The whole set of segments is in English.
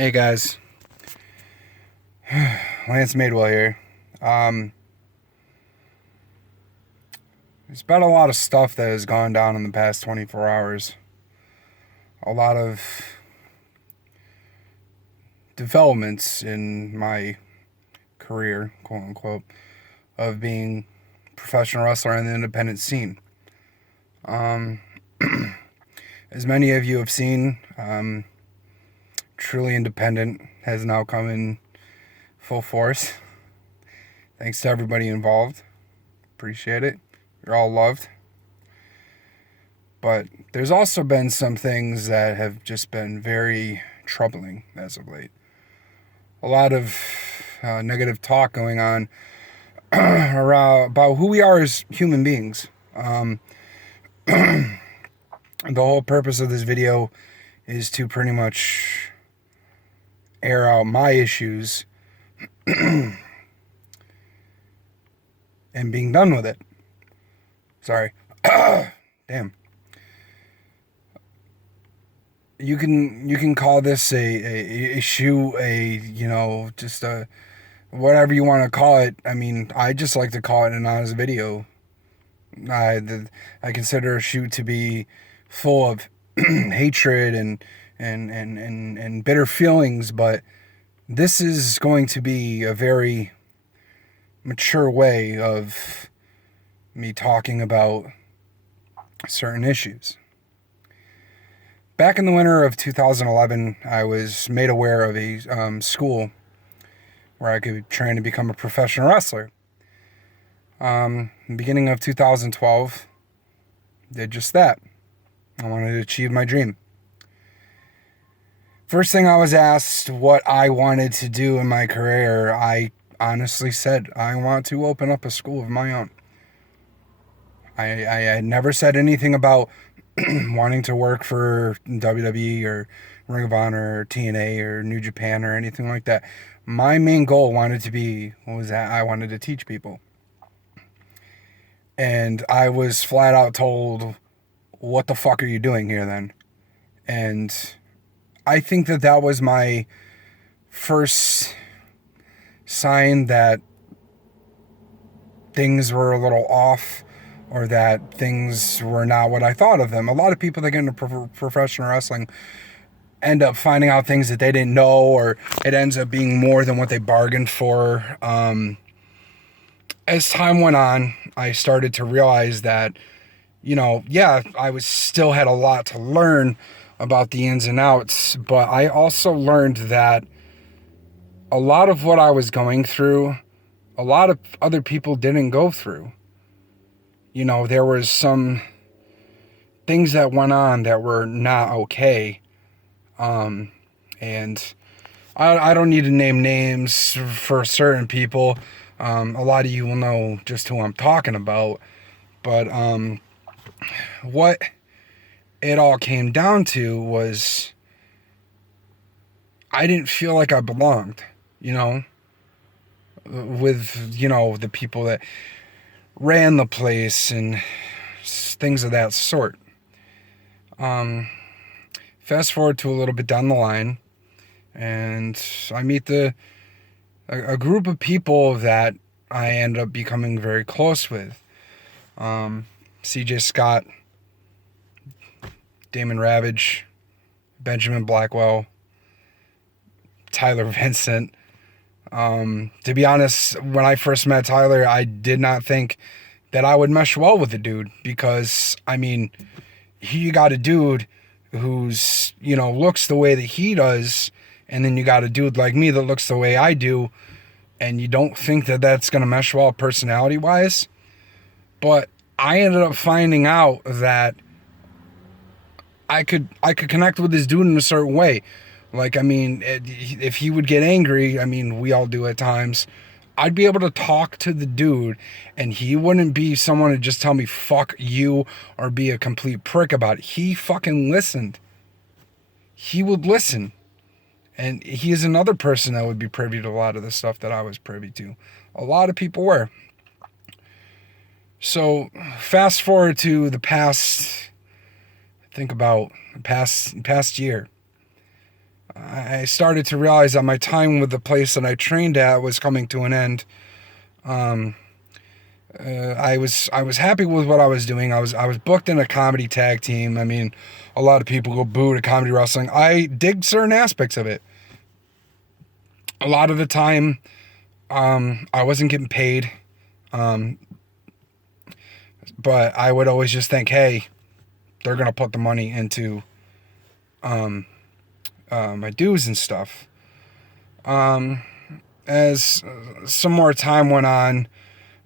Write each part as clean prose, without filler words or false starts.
Hey guys, Lance Madewell here. Um, there's been a lot of stuff that has gone down in the past 24 hours. A lot of developments in my career, quote unquote, of being a professional wrestler in the independent scene. Um, as many of you have seen, Truly Independent has now come in full force. Thanks to everybody involved. Appreciate it. You're all loved. But there's also been some things that have just been very troubling as of late. A lot of negative talk going on around about who we are as human beings. The whole purpose of this video is to pretty much air out my issues and being done with it. Sorry. Damn. You can call this a issue, just a whatever you want to call it. I mean, I just like to call it an honest video. I consider a shoot to be full of hatred and bitter feelings, but this is going to be a very mature way of me talking about certain issues. Back in the winter of 2011, I was made aware of a school where I could train to become a professional wrestler. Beginning of 2012, did just that. I wanted to achieve my dream. First thing I was asked what I wanted to do in my career, I honestly said, I want to open up a school of my own. I had never said anything about wanting to work for WWE or Ring of Honor or TNA or New Japan or anything like that. My main goal was that I wanted to teach people. And I was flat out told, what the fuck are you doing here then? And I think that was my first sign that things were a little off, or that things were not what I thought of them. A lot of people that get into professional wrestling end up finding out things that they didn't know, or it ends up being more than what they bargained for. As time went on, I started to realize that, I still had a lot to learn about the ins and outs, but I also learned that a lot of what I was going through, a lot of other people didn't go through. There was some things that went on that were not okay. And I don't need to name names for certain people. A lot of you will know just who I'm talking about. But what it all came down to was I didn't feel like I belonged, with, the people that ran the place and things of that sort. Fast forward to a little bit down the line, and I meet a group of people that I end up becoming very close with. CJ Scott, Damon Ravage, Benjamin Blackwell, Tyler Vincent. To be honest, when I first met Tyler, I did not think that I would mesh well with the dude, because, you got a dude who's, looks the way that he does, and then you got a dude like me that looks the way I do, and you don't think that that's going to mesh well personality-wise. But I ended up finding out that I could connect with this dude in a certain way. Like, if he would get angry, we all do at times, I'd be able to talk to the dude, and he wouldn't be someone to just tell me, fuck you, or be a complete prick about it. He fucking listened. He would listen. And he is another person that would be privy to a lot of the stuff that I was privy to. A lot of people were. So, fast forward to the past, think about the past year. I started to realize that my time with the place that I trained at was coming to an end. I was happy with what I was doing. I was booked in a comedy tag team. I mean, a lot of people go boo to comedy wrestling. I dig certain aspects of it. A lot of the time, I wasn't getting paid, but I would always just think, hey, they're gonna put the money into my dues and stuff. As some more time went on,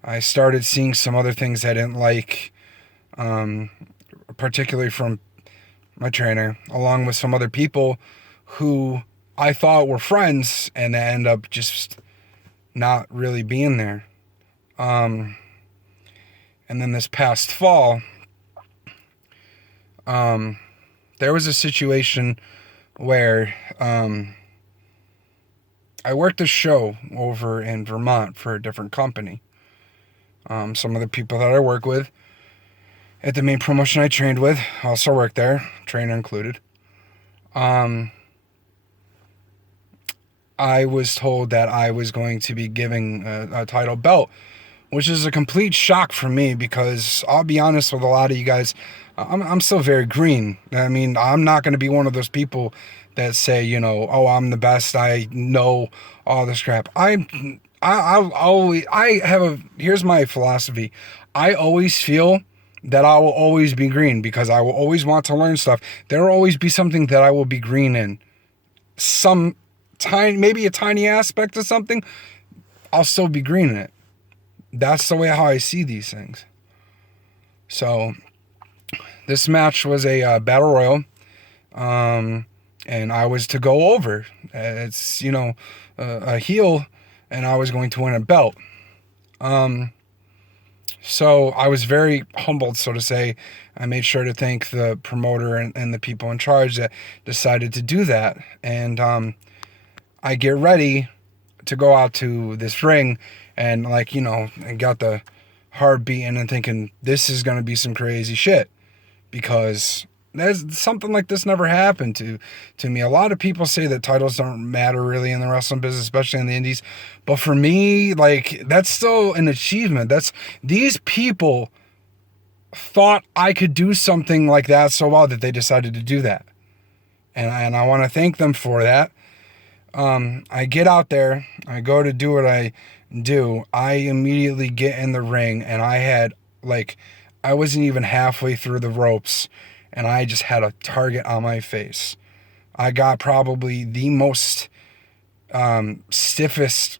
I started seeing some other things I didn't like, particularly from my trainer, along with some other people who I thought were friends, and they end up just not really being there. And then this past fall, there was a situation where I worked a show over in Vermont for a different company. Some of the people that I work with at the main promotion I trained with also worked there, trainer included. I was told that I was going to be giving a title belt, which is a complete shock for me because I'll be honest with a lot of you guys, I'm still very green. I mean, I'm not going to be one of those people that say, you know, oh, I'm the best, I know all this crap. Here's my philosophy. I always feel that I will always be green because I will always want to learn stuff. There will always be something that I will be green in. Maybe a tiny aspect of something, I'll still be green in it. That's the way how I see these things. So this match was a battle royal, and I was to go over. It's, you know, a heel, and I was going to win a belt. So I was very humbled, so to say. I made sure to thank the promoter and the people in charge that decided to do that. And I get ready to go out to this ring, and like, you know, I got the heart beating and thinking this is going to be some crazy shit because there's something like this never happened to me. A lot of people say that titles don't matter really in the wrestling business, especially in the indies. But for me, like, that's still an achievement. These people thought I could do something like that so well that they decided to do that. And I want to thank them for that. I get out there, I go to do what I do. I immediately get in the ring, and I wasn't even halfway through the ropes, and I just had a target on my face. I got probably the most stiffest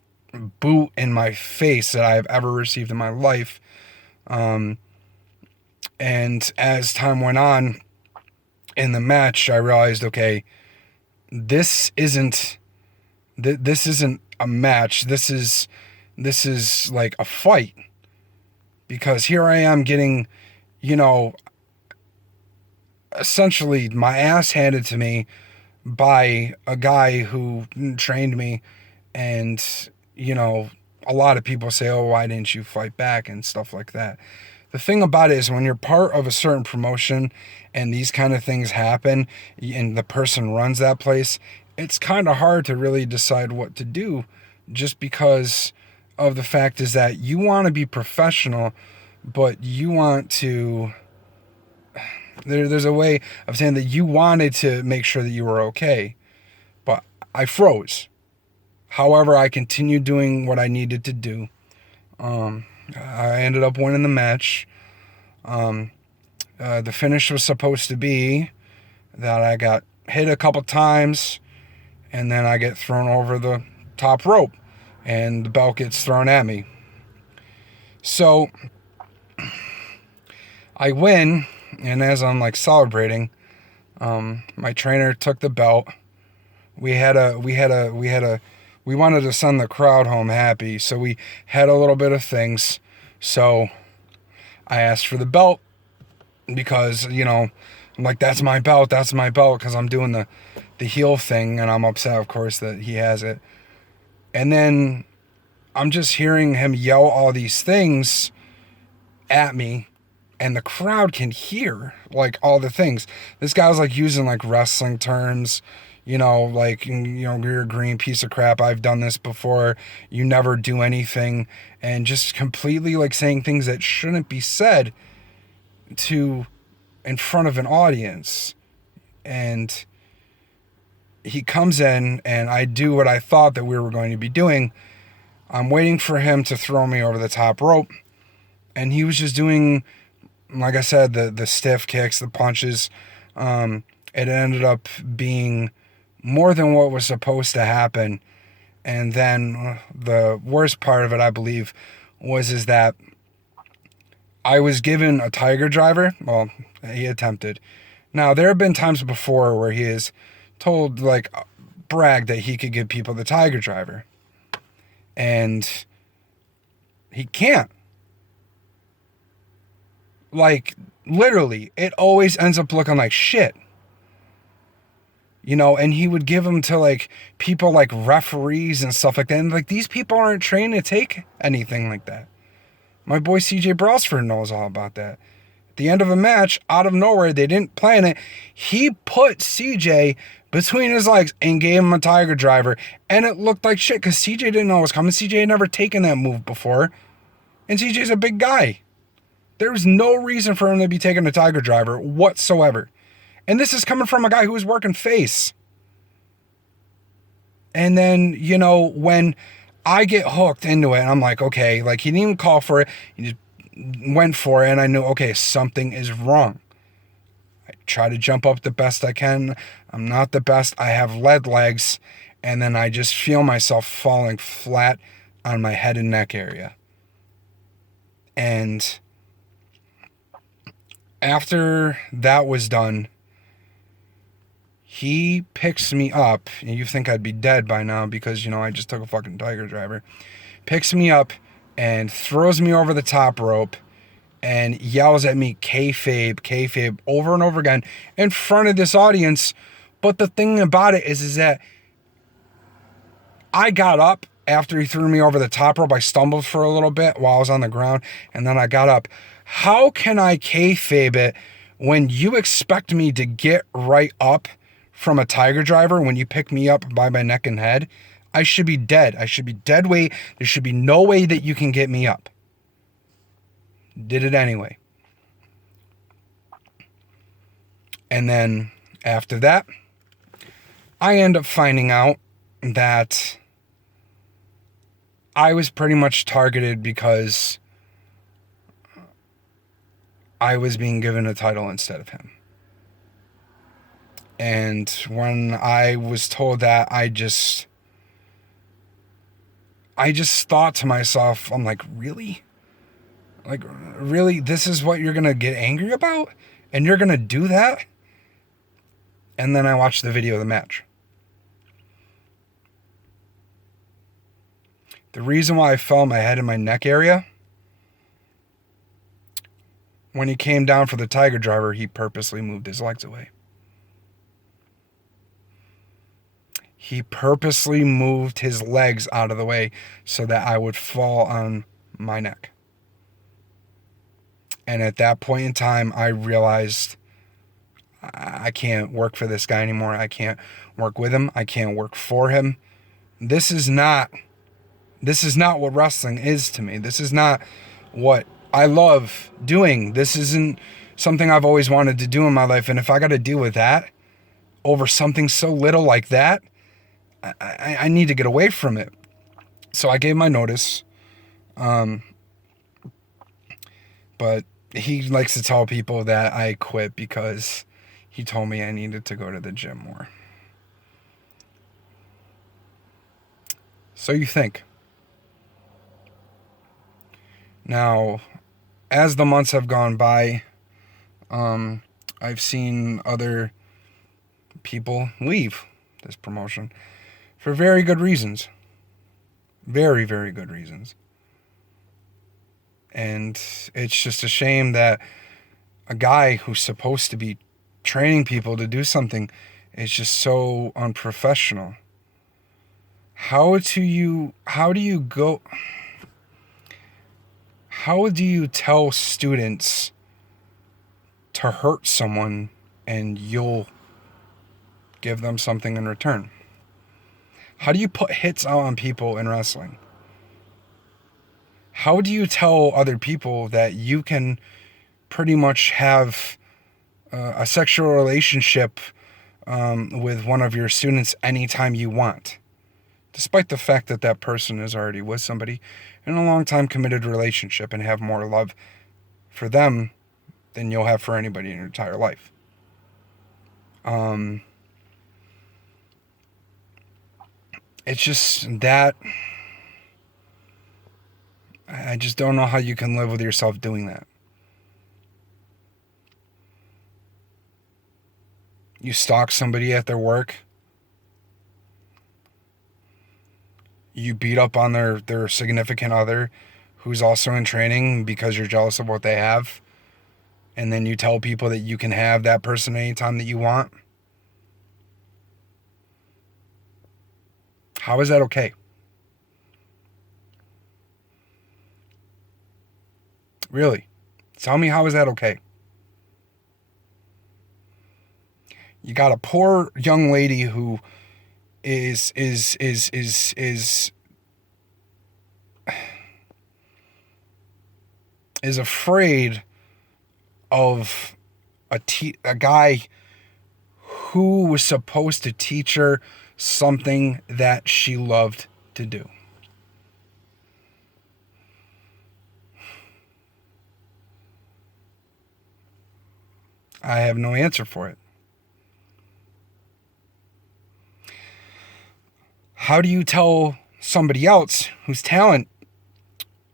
boot in my face that I've ever received in my life. And as time went on in the match, I realized, okay, this isn't a match. This is like a fight, because here I am getting, you know, essentially my ass handed to me by a guy who trained me. And, you know, a lot of people say, oh, why didn't you fight back and stuff like that. The thing about it is, when you're part of a certain promotion and these kind of things happen and the person runs that place, it's kind of hard to really decide what to do, just because of the fact is that you want to be professional, but you want to... There's a way of saying that you wanted to make sure that you were okay, but I froze. However, I continued doing what I needed to do. I ended up winning the match. The finish was supposed to be that I got hit a couple times, and then I get thrown over the top rope, and the belt gets thrown at me. So I win, and as I'm like celebrating, my trainer took the belt. We wanted to send the crowd home happy, so we had a little bit of things. So I asked for the belt because, you know, I'm like, that's my belt, because I'm doing the heel thing, and I'm upset, of course, that he has it. And then I'm just hearing him yell all these things at me, and the crowd can hear, like, all the things. This guy was, like, using, like, wrestling terms, like, you're a green piece of crap. I've done this before. You never do anything. And just completely like saying things that shouldn't be said to in front of an audience. And he comes in and I do what I thought that we were going to be doing. I'm waiting for him to throw me over the top rope. And he was just doing, like I said, the stiff kicks, the punches. It ended up being more than what was supposed to happen. And then the worst part of it, I believe, is that I was given a Tiger Driver. Well, he attempted. Now, there have been times before where he has told, like, brag that he could give people the Tiger Driver. And he can't. Like, literally, it always ends up looking like shit. And he would give them to, like, people like referees and stuff like that. And, like, these people aren't trained to take anything like that. My boy CJ Brosford knows all about that. At the end of a match, out of nowhere, they didn't plan it. He put CJ between his legs and gave him a Tiger Driver. And it looked like shit because CJ didn't know it was coming. CJ had never taken that move before. And CJ's a big guy. There was no reason for him to be taking a Tiger Driver whatsoever. And this is coming from a guy who was working face. And then, when I get hooked into it, and I'm like, okay, like he didn't even call for it. He just went for it, and I knew, okay, something is wrong. I try to jump up the best I can. I'm not the best. I have lead legs. And then I just feel myself falling flat on my head and neck area. And after that was done, he picks me up, and you think I'd be dead by now because, I just took a fucking Tiger Driver. Picks me up and throws me over the top rope and yells at me, kayfabe, over and over again in front of this audience. But the thing about it is that I got up after he threw me over the top rope. I stumbled for a little bit while I was on the ground, and then I got up. How can I kayfabe it when you expect me to get right up from a Tiger Driver when you pick me up by my neck and head? I should be dead. I should be dead weight. There should be no way that you can get me up. Did it anyway. And then after that, I end up finding out that I was pretty much targeted because I was being given a title instead of him. And when I was told that, I just thought to myself, I'm like, really? Like, really? This is what you're going to get angry about? And you're going to do that? And then I watched the video of the match. The reason why I fell on my head and my neck area, when he came down for the Tiger Driver, he purposely moved his legs away. He purposely moved his legs out of the way so that I would fall on my neck. And at that point in time, I realized I can't work for this guy anymore. I can't work with him. I can't work for him. This is not what wrestling is to me. This is not what I love doing. This isn't something I've always wanted to do in my life. And if I got to deal with that over something so little like that, I need to get away from it. So I gave my notice. But he likes to tell people that I quit because he told me I needed to go to the gym more. So you think. Now, as the months have gone by, I've seen other people leave this promotion for very good reasons. Very, very good reasons. And it's just a shame that a guy who's supposed to be training people to do something is just so unprofessional. How do you tell students to hurt someone and you'll give them something in return. How do you put hits out on people in wrestling? How do you tell other people that you can pretty much have a sexual relationship with one of your students anytime you want, despite the fact that that person is already with somebody in a long-time committed relationship and have more love for them than you'll have for anybody in your entire life? It's just that I just don't know how you can live with yourself doing that. You stalk somebody at their work. You beat up on their significant other who's also in training because you're jealous of what they have. And then you tell people that you can have that person anytime that you want. How is that okay? Really? Tell me, how is that okay? You got a poor young lady who is afraid of a guy who was supposed to teach her something that she loved to do. I have no answer for it. How do you tell somebody else whose talent,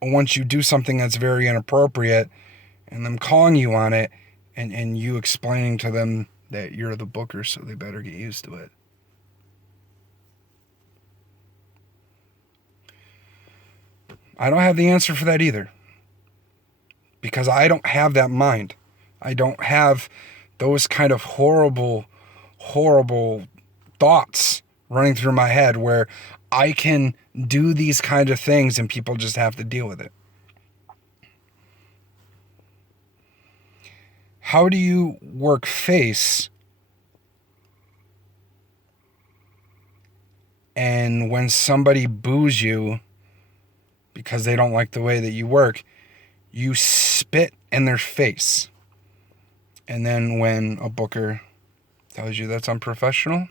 once you do something that's very inappropriate and them calling you on it and you explaining to them that you're the booker, so they better get used to it? I don't have the answer for that either, because I don't have that mind. I don't have those kind of horrible thoughts running through my head where I can do these kind of things and people just have to deal with it. How do you work face and when somebody boos you because they don't like the way that you work, you spit in their face? And then when a booker tells you that's unprofessional,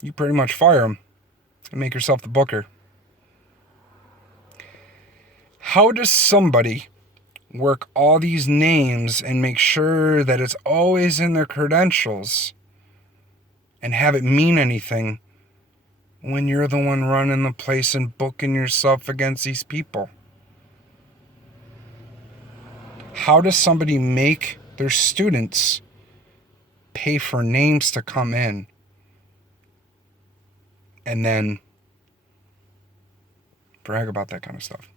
you pretty much fire them and make yourself the booker. How does somebody work all these names and make sure that it's always in their credentials and have it mean anything when you're the one running the place and booking yourself against these people? How does somebody make their students pay for names to come in and then brag about that kind of stuff?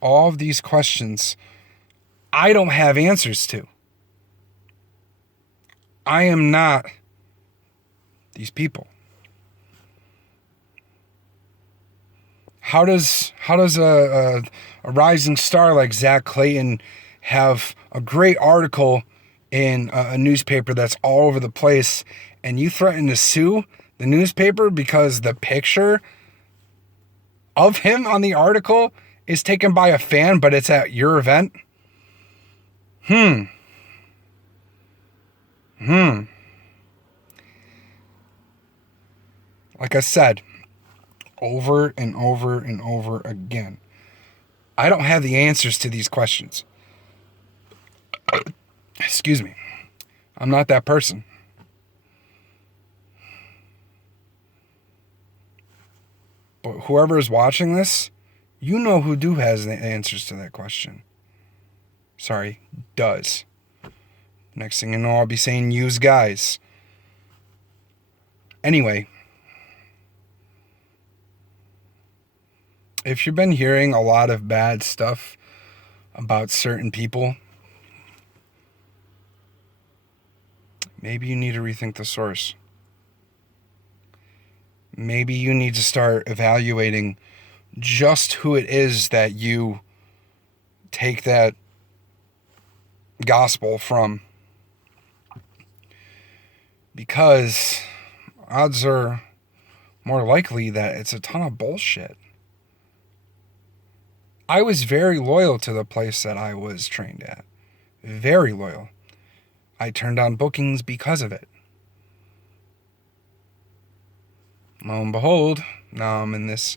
All of these questions I don't have answers to. I am not these people. How does a rising star like Zach Clayton have a great article in a newspaper that's all over the place, and you threaten to sue the newspaper because the picture of him on the article is taken by a fan, but it's at your event? Like I said, over and over and over again, I don't have the answers to these questions. Excuse me. I'm not that person. But whoever is watching this, you know who has the answers to that question. Sorry, does. Next thing you know, I'll be saying use guys. Anyway, if you've been hearing a lot of bad stuff about certain people, maybe you need to rethink the source. Maybe you need to start evaluating just who it is that you take that gospel from. because odds are more likely that it's a ton of bullshit. I was very loyal to the place that I was trained at. Very loyal. I turned down bookings because of it. Lo and behold, now I'm in this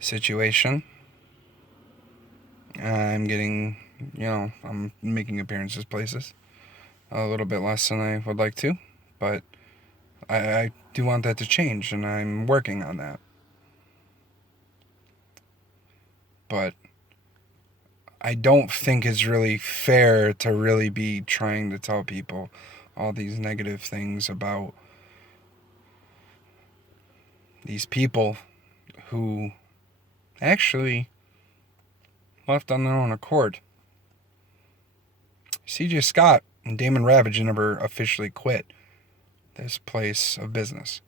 situation. I'm getting, I'm making appearances places. A little bit less than I would like to, but I do want that to change, and I'm working on that. But I don't think it's really fair to really be trying to tell people all these negative things about these people who actually left on their own accord. CJ Scott and Damon Ravage never officially quit this place of business.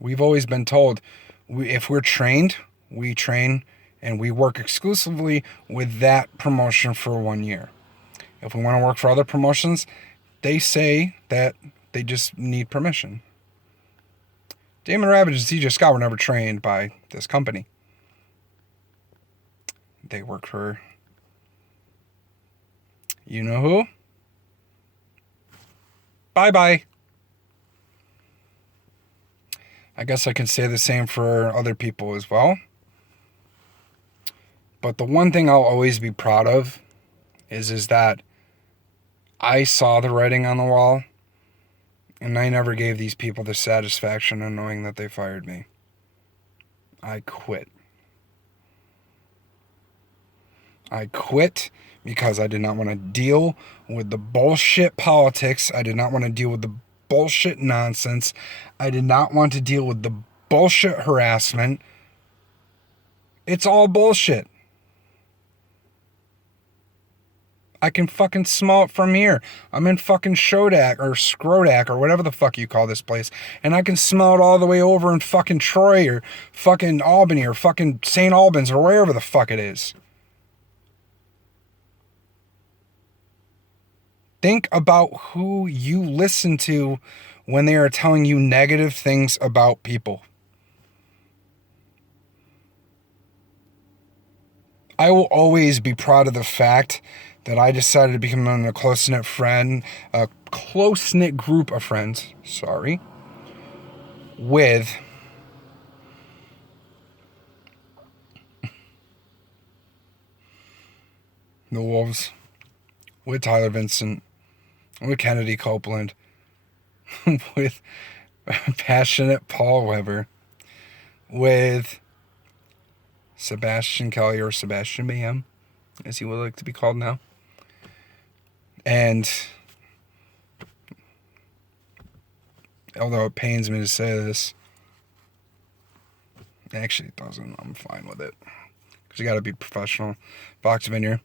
We've always been told if we're trained, we train and we work exclusively with that promotion for 1 year. If we want to work for other promotions, they say that they just need permission. Damon Ravage and CJ Scott were never trained by this company. They work for you know who? Bye-bye. I guess I can say the same for other people as well. But the one thing I'll always be proud of is that I saw the writing on the wall, and I never gave these people the satisfaction of knowing that they fired me. I quit. I quit because I did not want to deal with the bullshit politics. I did not want to deal with the bullshit nonsense. I did not want to deal with the bullshit harassment. It's all bullshit. I can fucking smell it from here. I'm in fucking Shodak or Scrodak or whatever the fuck you call this place. And I can smell it all the way over in fucking Troy or fucking Albany or fucking St. Albans or wherever the fuck it is. Think about who you listen to when they are telling you negative things about people. I will always be proud of the fact that I decided to become a close-knit friend, a close-knit group of friends, with the Wolves, with Tyler Vincent, with Kennedy Copeland, with passionate Paul Weber, with Sebastian Kelly, or Sebastian Mayhem, as he would like to be called now. And although it pains me to say this, actually it doesn't. I'm fine with it. Because you got to be professional. Fox Vineyard.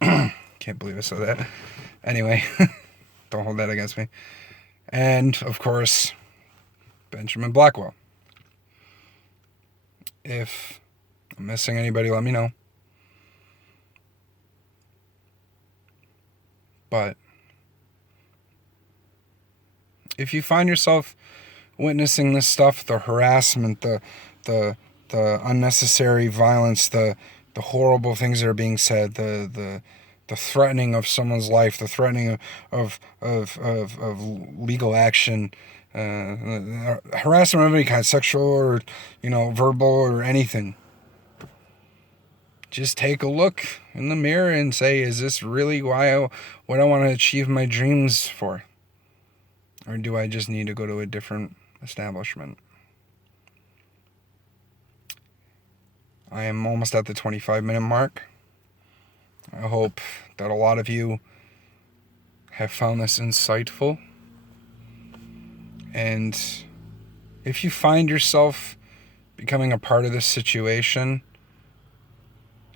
Can't believe I said that. Anyway, don't hold that against me. And, of course, Benjamin Blackwell. If I'm missing anybody, let me know. But if you find yourself witnessing this stuff, the harassment, the unnecessary violence, the horrible things that are being said, the threatening of someone's life, the threatening of legal action, harassment of any kind, sexual or verbal or anything. Just take a look in the mirror and say, is this really what I want to achieve my dreams for? Or do I just need to go to a different establishment? I am almost at the 25-minute mark. I hope that a lot of you have found this insightful. And if you find yourself becoming a part of this situation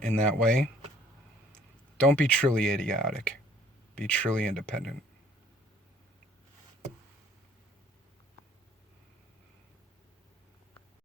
in that way, don't be truly idiotic. Be truly independent.